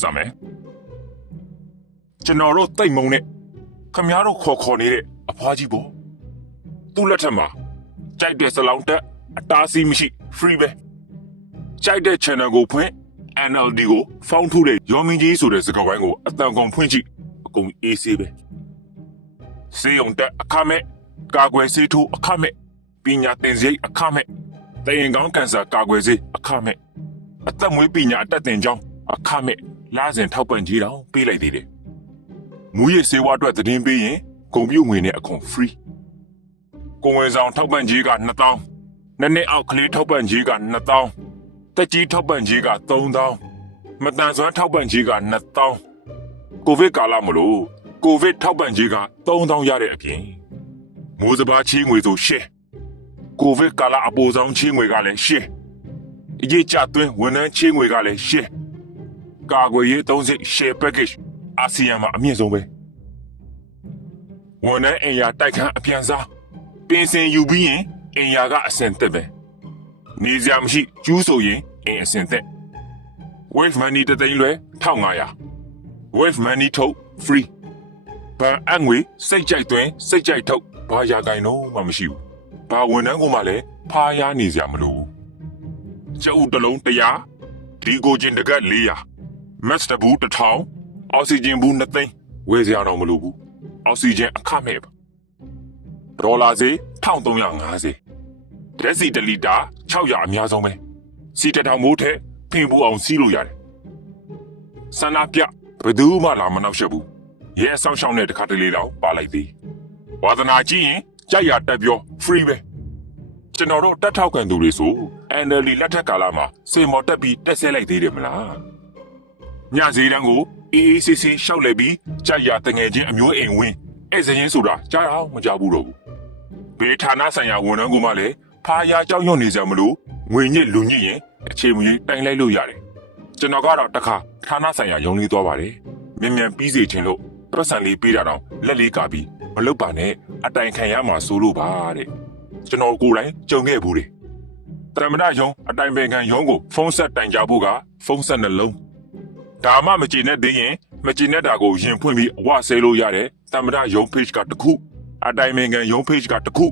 စမယ်ကျွန်တော်တို့တိတ်မုံနဲ့ခမားတို့ခေါ်ခေါ်နေတဲ့အဖွားကြီးပေါ့သူ့လက်ထက်မှာကြိုက်တဲ့စလောင်းတက်အတားစီးမရှိ free ပဲကြိုက်တဲ့ channel ကိုဖွင့် NLD ကိုဖောင်းထုတဲ့ရောမင်းကြီးဆိုတဲ့စကားဝိုင်းကိုအတန်ကုန်ဖွင့်ကြည့်အကုန်အေးဆေးပဲစေယုံတက်အခမဲ့ကာကွယ်ဆေးထိုးအခမဲ့ပညာသင်စရိတ်အခမဲ့တရင်ကောင်းကန်ဆာကာကွယ်ဆေးအခမဲ့အသက်မွေးပညာအတတ်တင်ကြောင်းအခမဲ့ လာစဉ်ထောက်ပံ့ကြီးတောင်ပေးလိုက်သေးတယ်မူရစေဝါအတွက်သတင်းပေးရင်ဂုံပြုတ်ငွေနဲ့အခွန် free ကိုယ်ဝင်ဆောင်ထောက်ပံ့ကြီးက2000နှစ်နှစ်အောက်ကလေးထောက်ပံ့ကြီးက2000တက်ကြီးထောက်ပံ့ကြီးက3000မတန်ဆွမ်းထောက်ပံ့ကြီးက2000ကိုဗစ်ကာလမလို့ကိုဗစ်ထောက်ပံ့ကြီးက3000ရတဲ့အပြင်မိုးစပါးချီးငွေဆိုရှင်းကိုဗစ်ကာလအပူဆောင်ချီးငွေကလည်းရှင်းအရေးကြသွင်းဝန်ထမ်းချီးငွေကလည်းရှင်း ကာကွယ်ရေးသုံးစိတ် share package အာဆီယံမှာအမြင့်ဆုံးပဲဝန်ထမ်းအင်ယာတိုက်ခန်းအပြန်စားပင်စင်ယူပြီးရင်အင်ယာကအစင်တက်ပဲနေစရာမရှိကျူးဆိုရင်အင်အစင်တက် wave money တသိန်းလွဲ1500 wave money ထုတ် free ဘာအငွေစိတ်ကြိုက်သွင်းစိတ်ကြိုက်ထုတ်ဘာရာဂိုင်တော့မှမရှိဘူးဘာဝန်ထမ်းကမှလည်းဖားရနေစရာမလိုဘူးကျုပ်တစ်လုံး100ဒီကိုချင်းတကက်400 မက်စတဘူး1000အောက်ဆီဂျင်ဘူး2သိန်းဝယ်စရာတော့မလိုဘူးအောက်ဆီဂျင်အခမဲ့ပါဒေါ်လာဈေး1350ဒရက်စီတလီတာ600အများဆုံးပဲစီတထောင်မိုးထက်ဖင်ပူအောင်စီးလို့ရတယ်ဆန္ဒပြဘယ်သူမှလာမနှောက်ရှက်ဘူးရဲအဆောင်ရှောင်းတဲ့တခါတလေတော့ပါလိုက်သေးဝါသနာကြည့်ရင်ကြိုက်ရတက်ပြော free ပဲကျွန်တော်တို့တက်ထောက်ခံသူတွေဆို NLD လက်ထက်ကာလမှာစေမော်တက်ပြီးတက်ဆဲလိုက်သေးတယ်မလား ညစည်းတန်းကိုအေးအေးဆေးဆေးရှောက်လဲပြီးကြိုက်ရတငယ်ချင်းအမျိုးအိမ်ဝင်းအဲ့စရင်ဆိုတာကြားအောင်မကြဘူးတော့ဘူးဘေးဌာနဆိုင်ရာဝန်ထမ်းကမှလည်းဖာယာကြောက်ရွံ့နေကြမလို့ငွေညစ်လူညစ်ရင်အခြေမကြီးတိုင်လိုက်လို့ရတယ်ကျွန်တော်ကတော့တစ်ခါဌာနဆိုင်ရာရုံးလေးသွားပါတယ်မြင်မြန်ပြီးစီခြင်းလို့ပတ်စံလေးပေးတာတော့လက်လေးကပြီးမလုပ်ပါနဲ့အတိုင်ခံရမှာစိုးလို့ပါတဲ့ကျွန်တော်ကိုယ်တိုင်ကြုံခဲ့ဘူးတယ်တရမဏယုံအတိုင်ပင်ခံယုံကိုဖုန်းဆက်တိုင်ကြဖို့ကဖုန်းဆက်နှလုံး ဒါမှမကြည့်နဲ့သေးရင်မကြည့်နဲ့တာကိုရင်ဖွင့်ပြီးအဝဆဲလို့ရတယ်တမရယုံ page ကတစ်ခုအတိုင်ပင်ခံရုံး page ကတစ်ခု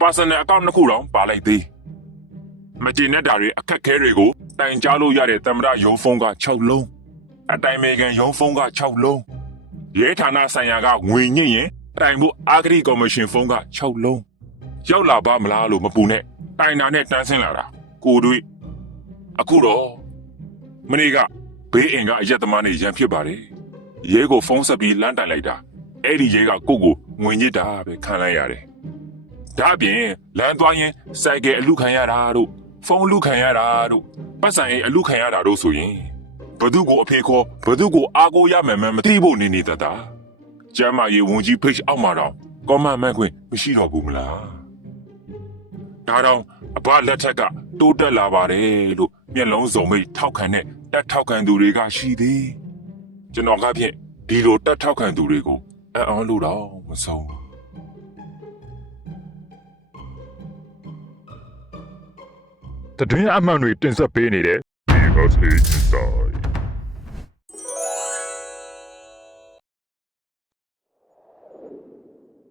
personal account နှစ်ခုတောင်ပါလိုက်သေးမကျေနပ်တာတွေအခက်ခဲတွေကိုတိုင်ကြားလို့ရတဲ့သမ္မတရုံးဖုန်းက6လုံးအတိုင်ပင်ခံရုံးဖုန်းက6လုံးရဲဌာနဆိုင်ရာကငွေညှိရင်တိုင်ဖို့အာဂရိကော်မရှင်ဖုန်းက6လုံးရောက်လာပါမလားလို့မပူနဲ့တိုင်တာနဲ့တန်းဆင်းလာတာကိုတွေ့အခုတော့မနေ့က ဘေးအင်ကအရက်သမားနေရန်ဖြစ်ပါတယ်ရဲကိုဖုန်းဆက်ပြီးလမ်းတိုင်လိုက်တာအဲ့ဒီရဲကကိုယ့်ကိုငွေညစ်တာပဲခံလိုက်ရတယ်။ဒါအပြင်လမ်းသွားရင်စိုက်ကယ်အလူခံရတာတို့ဖုန်းအလူခံရတာတို့ပတ်စံအိမ်အလူခံရတာတို့ဆိုရင်ဘသူကိုအဖေခေါ်ဘသူကိုအားကိုးရမယ်မှန်းမသိဖို့နေနေတတ်တာ။ကျမ်းမာရေးဝန်ကြီး page အောက်မှာတော့ကောမန့်မန့်ခွင့်မရှိတော့ဘူးမလား။ဒါတော့အဘလက်ထက်ကတိုးတက်လာပါတယ်လို့မျက်လုံးစုံမိတ်ထောက်ခံတဲ့ တက်ထောက်ခံသူတွေကရှိသေး။ကျွန်တော်ကဖြင့်ဒီလိုတက်ထောက်ခံသူတွေကိုအံ့အားလို့တော့မဆုံးဘူးတတွင်းအမှန်တွေတင်ဆက်ပေးနေတဲ့ Because Inside